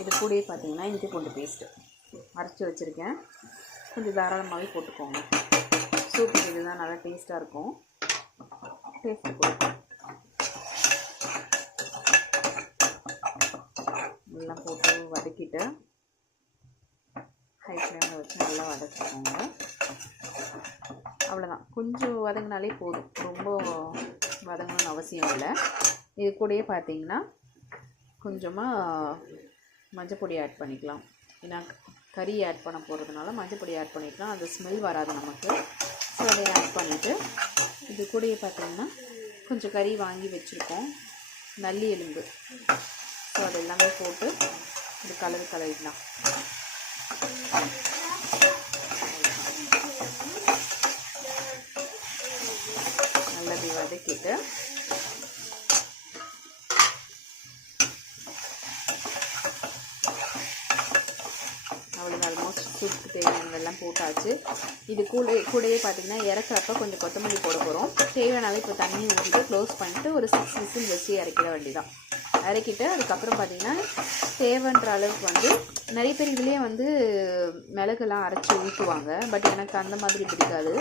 இது கூடயே பார்த்தீங்கன்னா இஞ்சி பூண்டு பேஸ்ட்டு அரைச்சி வச்சுருக்கேன். கொஞ்சம் தாராளமாகவே போட்டுக்கோங்க. சூப்புக்கு இதுதான் நல்லா டேஸ்ட்டாக இருக்கும். டேஸ்ட்டு கொடுக்கும். எல்லாம் போட்டு வதக்கிட்டு ஹை ஃப்ளேமில் வச்சு நல்லா வதக்கிக்கோங்க. அவ்வளோதான். கொஞ்சம் வதங்கினாலே போதும், ரொம்ப வதங்கணும்னு அவசியம் இல்லை. இது கூடயே பார்த்தீங்கன்னா கொஞ்சமாக மஞ்சப்பொடி ஆட் பண்ணிக்கலாம். ஏன்னா கறி ஆட் பண்ண போகிறதுனால மஞ்சப்பொடி ஆட் பண்ணிக்கலாம், அந்த ஸ்மெல் வராது நமக்கு. ஸோ அதை ஆட் பண்ணிவிட்டு இது கூடயே பார்த்தீங்கன்னா கொஞ்சம் கறி வாங்கி வச்சுருக்கோம், நல்லி எலும்பு. ஸோ அது எல்லாமே போட்டு இது கலரிடலாம். நல்லது வதக்கிட்டு அவ்வளோதான். ஆல்மோஸ்ட் சூப்புக்கு தேவையானதெல்லாம் போட்டாச்சு. இது கூடயே பார்த்தீங்கன்னா இறக்குறப்ப கொஞ்சம் கொத்தமல்லி போட போகிறோம். தேவையானாலும் இப்போ தண்ணி ஊற்றிட்டு க்ளோஸ் பண்ணிட்டு ஒரு 6 விசில் வச்சு இறக்கிட வேண்டியதான். இறக்கிட்டு அதுக்கப்புறம் பார்த்திங்கன்னா தேவைன்ற அளவுக்கு வந்து நிறைய பேர் இதுலேயே வந்து மிளகுலாம் அரைச்சி ஊற்றுவாங்க. பட் எனக்கு அந்த மாதிரி பிடிக்காது.